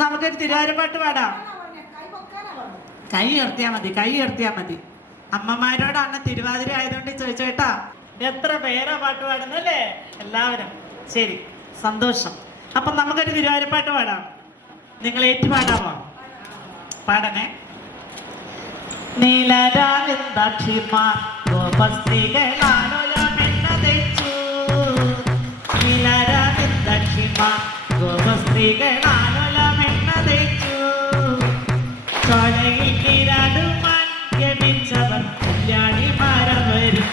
നമുക്കൊരു തിരുവാതിരപ്പാട്ട് പാടാം. കൈ ഉയർത്തിയാ മതി, കൈ ഉയർത്തിയാ മതി. അമ്മമാരോടാണ് തിരുവാതിര ആയതുകൊണ്ട് ചോദിച്ചേട്ടാ. എത്ര പേരാ പാട്ട് പാടുന്നല്ലേ എല്ലാവരും. ശരി, സന്തോഷം. അപ്പൊ നമുക്കൊരു തിരുവാതിരപ്പാട്ട് പാടാം. നിങ്ങൾ ഏറ്റു പാടാമോ? പാടണേ. നീലരാവിന്ദാക്ഷിമാർ ഗോപസ്ത്രീകളാണോലമെണ്ണ തേച്ചു. നീലരാവിന്ദാക്ഷിമാർ ഗോപസ്ത്രീകളാണോലമെണ്ണ തേച്ചു. ചോലയിൽ നീരാടുവാൻ ഗമിച്ചവർ കല്യാണിമാരവരും.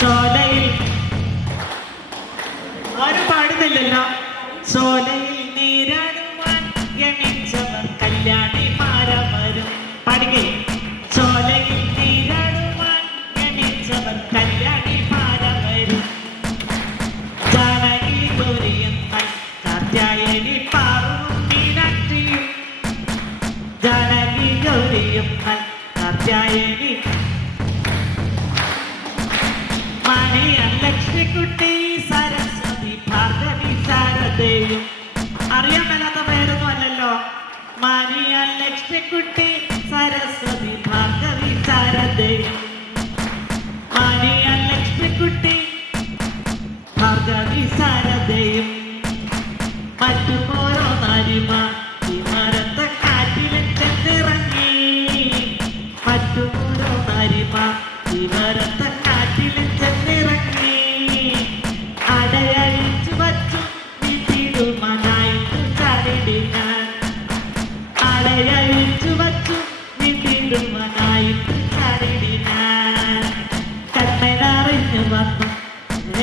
ചോലയിൽ ആരും പാടുന്നില്ലല്ലോ. ചോലയിൽ നീരാടുവാൻ ഗമിച്ചവർ കല്യാണിമാരവരും. പാടുകേ. ചോലയിൽ നീരാടുവാൻ ഗമിച്ചവർ കല്യാണിമാരവരും. ജാനകി ഗൗരിയെന്നാൽ കാർത്യായനി പാറും മീനാക്ഷിയും. ജാനകി ഗൗരിയെന്നാൽ കാർത്യായനി മണിയൻ ലക്ഷ്മിക്കുട്ടി സരസ്വതി ഭാർഗവി ശാരദയും. അറിയാൻ മേലാത്ത പേരൊന്നും അല്ലല്ലോ. മണിയൻ ലക്ഷ്മിക്കുട്ടി സരസ്വതി ഭാർഗവി ശാരദയും. മണിയൻ ലക്ഷ്മിക്കുട്ടി ഭാർഗവി ശാരദയും. മറ്റുമോരോ നരിമ ഈ മരത്തെ കാറ്റിലും ചെന്നിറങ്ങി. മറ്റുമോരോ നരിമ ഈ മരത്തെ കാറ്റിലും ചെന്നിറങ്ങി. അടയഴിച്ചു വച്ചു നിതിടുമനായിട്ട് ചാടിടിനാൻ. അടയഴിച്ചു വച്ചു നിതിടുമനായിട്ട് ചാടിടിനാൻ. കണ്ണനറിഞ്ഞു വന്നു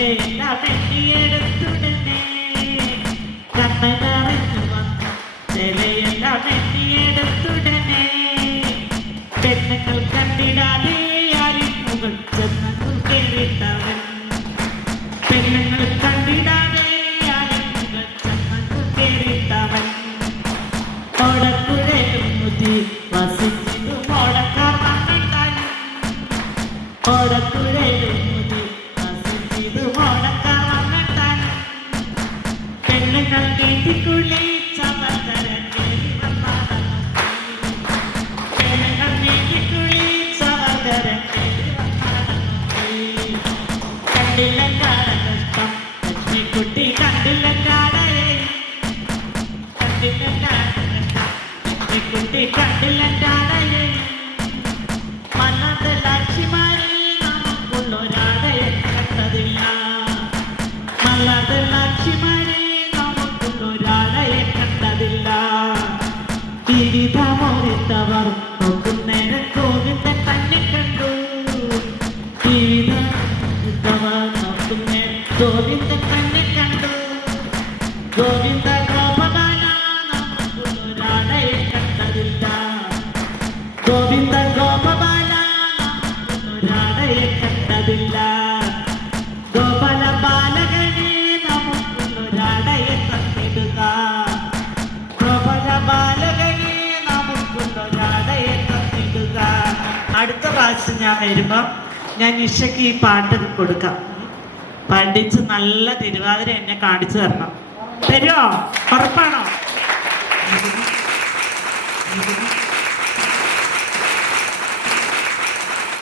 എല്ലാം എണ്ണിയെടുത്തുടനെ. കണ്ണനറിഞ്ഞു വന്നു ചിലയെല്ലാം എണ്ണിയെടുത്തുടനെ. പെണ്ണുങ്ങൾ കണ്ടിടാതെ അരിമുകൾ ചെന്നു കേറിട്ടവൻ. പെണ്ണുങ്ങൾ കണ്ടിടാതെ അരിമുകൾ ചെന്നു കേറിട്ടവൻ. ഓടക്കുഴലും മുതി വസിച്ചിതു ഓടക്കാർ വന്നിട്ടാലും. ഓടക്കുഴലും മുതി വസിച്ചിതു ഓടക്കാർ വന്നിട്ടാലും. പെണ്ണുങ്ങൾ കേട്ടിക്കുള്ളി ചമതര കേറി വന്നാലും. പെണ്ണുങ്ങൾ കേട്ടിക്കുള്ളി ചമതര കേറി വന്നാലും. കണ്ടില്ല കാരകഷ്ടം ലക്ഷ്മിക്കുട്ടി കണ്ടില്ല കാരയെ. കണ്ടില്ല കാരകഷ്ടം ലക്ഷ്മിക്കുട്ടി കണ്ടില്ല കാരയെ. മന്നത്തെ ലക്ഷ്മിമാരിൽ നമുക്കുള്ളൊരാടയെ കണ്ടതില്ല. മന്നത്തെ ലക്ഷ്മിമാരിൽ നമുക്കുള്ളൊരാടയെ കണ്ടതില്ല. വിവിധമൊരുത്തവർ നോക്കുന്നേരം ഗോവിന്ദൻ തന്നെ കണ്ടു. വിവിധമൊരുത്തവർ നോക്കുന്നേരം ഗോവിന്ദൻ തന്നെ കണ്ടു. ഗോവിന്ദ ഗോപബാല നമുക്കുള്ളൊരാടയെ കണ്ടതില്ല. ഗോവിന്ദ ഗോപബാല നമുക്കുള്ളൊരാടയെ കണ്ടതില്ല. ഗോപാല ബാലകനെ നമുക്കുള്ളൊരാടയെ തന്നിടുക. ഗോപാല ബാലകനെ നമുക്കുള്ളൊരാടയെ തന്നിടുക. അടുത്ത പ്രാവശ്യം ഞാൻ വരുമ്പോ ഞാൻ ഇഷയ്ക്ക് ഈ പാട്ട് കൊടുക്കാം. പഠിച്ച് നല്ല തിരുവാതിര എന്നെ കാണിച്ചു തരണം. തരുമോ? ഉറപ്പാണോ?